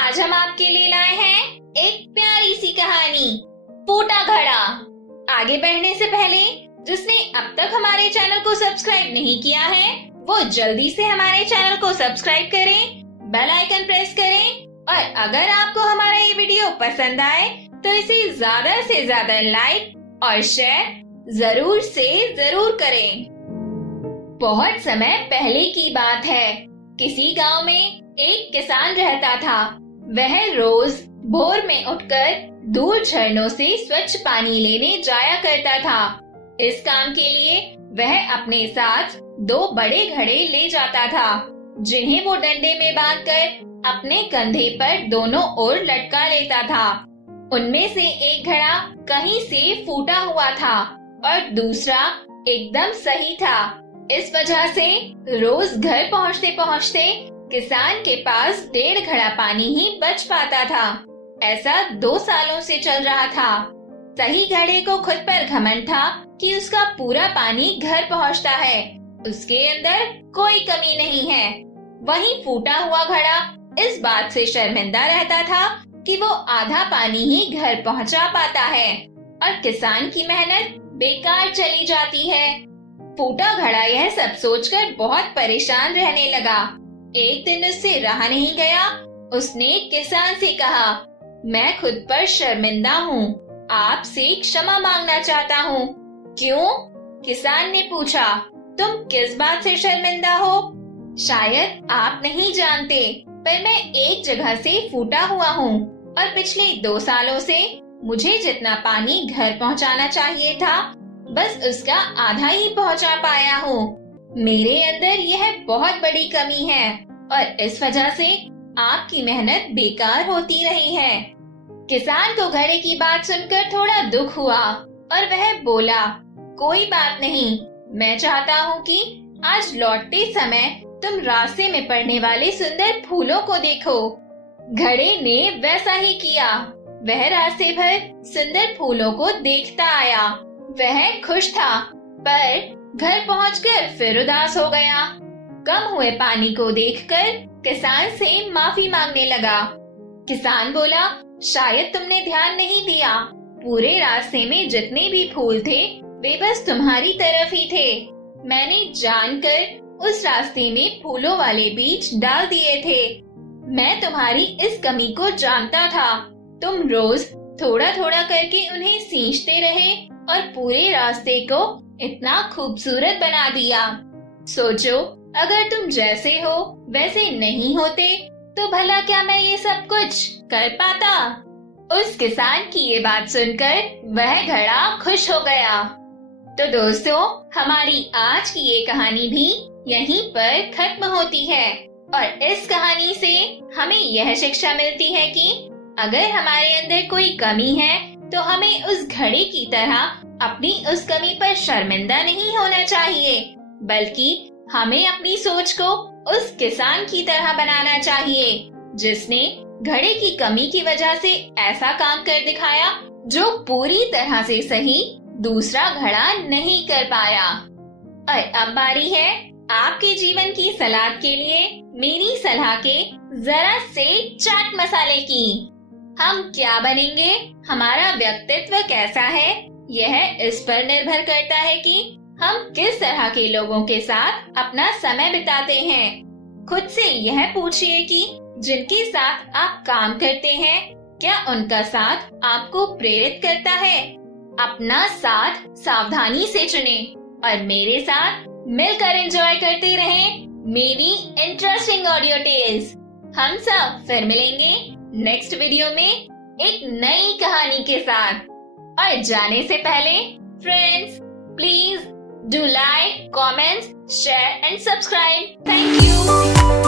आज हम आपके लिए लाए हैं एक प्यारी सी कहानी, फूटा घड़ा। आगे बढ़ने से पहले जिसने अब तक हमारे चैनल को सब्सक्राइब नहीं किया है, वो जल्दी से हमारे चैनल को सब्सक्राइब करें, बेल आइकन प्रेस करें और अगर आपको हमारा ये वीडियो पसंद आए तो इसे ज्यादा से ज्यादा लाइक और शेयर जरूर से जरूर करें। बहुत समय पहले की बात है, किसी गांव में एक किसान रहता था। वह रोज भोर में उठकर दूर झरनों से स्वच्छ पानी लेने जाया करता था। इस काम के लिए वह अपने साथ 2 बड़े घड़े ले जाता था, जिन्हें वो डंडे में बांधकर अपने कंधे पर दोनों ओर लटका लेता था। उनमें से एक घड़ा कहीं से फूटा हुआ था और दूसरा एकदम सही था। इस वजह से रोज घर पहुँचते पहुँचते किसान के पास 1.5 घड़ा पानी ही बच पाता था। ऐसा 2 सालों से चल रहा था। सही घड़े को खुद पर घमंड था कि उसका पूरा पानी घर पहुंचता है, उसके अंदर कोई कमी नहीं है। वहीं फूटा हुआ घड़ा इस बात से शर्मिंदा रहता था कि वो आधा पानी ही घर पहुंचा पाता है और किसान की मेहनत बेकार चली जाती है। फूटा घड़ा यह सब सोचकर बहुत परेशान रहने लगा। एक दिन उससे रहा नहीं गया। उसने किसान से कहा, मैं खुद पर शर्मिंदा हूँ, आपसे क्षमा मांगना चाहता हूँ। क्यों? किसान ने पूछा। तुम किस बात से शर्मिंदा हो? शायद आप नहीं जानते, पर मैं एक जगह से फूटा हुआ हूँ और पिछले 2 सालों से मुझे जितना पानी घर पहुँचाना चाहिए था, बस उसका आधा ही पहुँचा पाया हूँ। मेरे अंदर यह बहुत बड़ी कमी है और इस वजह से आपकी मेहनत बेकार होती रही है। किसान को घड़े की बात सुनकर थोड़ा दुख हुआ और वह बोला, कोई बात नहीं, मैं चाहता हूँ कि आज लौटते समय तुम रास्ते में पड़ने वाले सुंदर फूलों को देखो। घड़े ने वैसा ही किया। वह रास्ते भर सुंदर फूलों को देखता आया। वह खुश था, पर घर पहुंचकर फिर उदास हो गया। कम हुए पानी को देखकर किसान से माफी मांगने लगा। किसान बोला, शायद तुमने ध्यान नहीं दिया, पूरे रास्ते में जितने भी फूल थे वे बस तुम्हारी तरफ ही थे। मैंने जानकर उस रास्ते में फूलों वाले बीज डाल दिए थे। मैं तुम्हारी इस कमी को जानता था। तुम रोज थोड़ा थोड़ा करके उन्हें सींचते रहे और पूरे रास्ते को इतना खूबसूरत बना दिया। सोचो, अगर तुम जैसे हो वैसे नहीं होते तो भला क्या मैं ये सब कुछ कर पाता? उस किसान की ये बात सुनकर वह घड़ा खुश हो गया। तो दोस्तों, हमारी आज की ये कहानी भी यहीं पर खत्म होती है और इस कहानी से हमें यह शिक्षा मिलती है कि अगर हमारे अंदर कोई कमी है तो हमें उस घड़े की तरह अपनी उस कमी पर शर्मिंदा नहीं होना चाहिए, बल्कि हमें अपनी सोच को उस किसान की तरह बनाना चाहिए जिसने घड़े की कमी की वजह से ऐसा काम कर दिखाया जो पूरी तरह से सही दूसरा घड़ा नहीं कर पाया। और अब बारी है आपके जीवन की सलाद के लिए मेरी सलाह के जरा से चाट मसाले की। हम क्या बनेंगे, हमारा व्यक्तित्व कैसा है, यह इस पर निर्भर करता है कि हम किस तरह के लोगों के साथ अपना समय बिताते हैं। खुद से यह पूछिए कि जिनके साथ आप काम करते हैं, क्या उनका साथ आपको प्रेरित करता है? अपना साथ सावधानी से चुनें और मेरे साथ मिलकर एंजॉय करते रहें मेरी इंटरेस्टिंग ऑडियो टेल्स। हम सब फिर मिलेंगे नेक्स्ट वीडियो में एक नई कहानी के साथ। और जाने से पहले friends, please do like, comment, share and subscribe. Thank you.